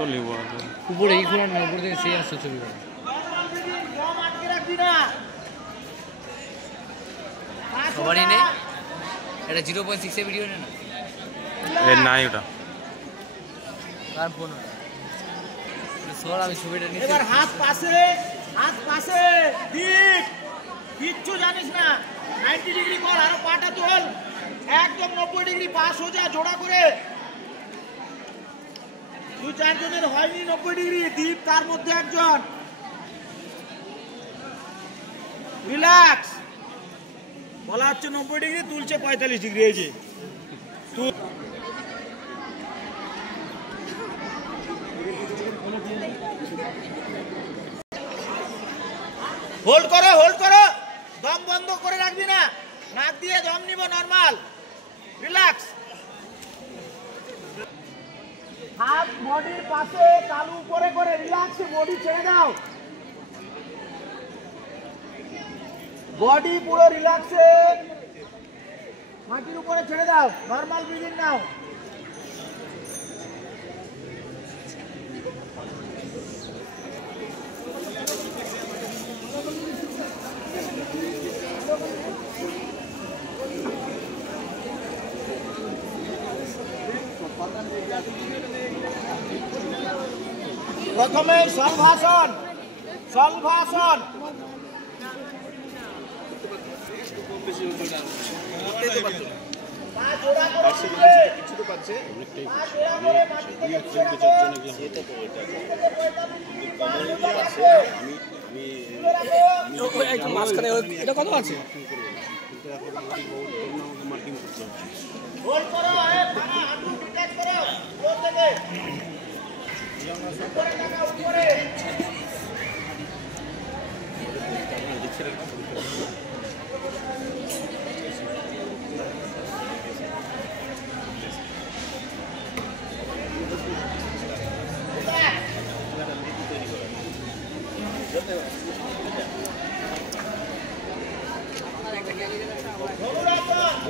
তো নেবো উপরে এই খোলা না, উপর থেকে সেই আসছে ছবি সবারই নেই। এটা 0.6 ভিডিও নেই না, এর নাই ওটা কার ফোন সর। আমি ছবিটা নিচ্ছি। এবার হাত পাশে দীপ, কিচ্ছু জানিস না। 90 ডিগ্রি কর, আরো পাটা তোল, একদম 90 ডিগ্রি পা সোজা জোড়া করে। 2-4 জনের হয়নি 90 ডিগ্রি, দীপ তার মধ্যে একজন। রিল্যাক্স, বলা হচ্ছে 90 ডিগ্রি, তুলছে 45 ডিগ্রি। এই যে হোল্ড করো, দম বন্ধ করে রাখবি না, নাক দিয়ে দম নিব নরমাল। রিল্যাক্স, হাত বডির পাশে, তালু উপরে করে রিল্যাক্সে বডি ছেড়ে দাও। বডি পুরো রিল্যাক্সে মাটির উপরে ছেড়ে দাও, নরমাল ব্রিদিং নাও। প্রথমে সলভাসন, মাঝখানে এটা কত আছে? ধনুরাসন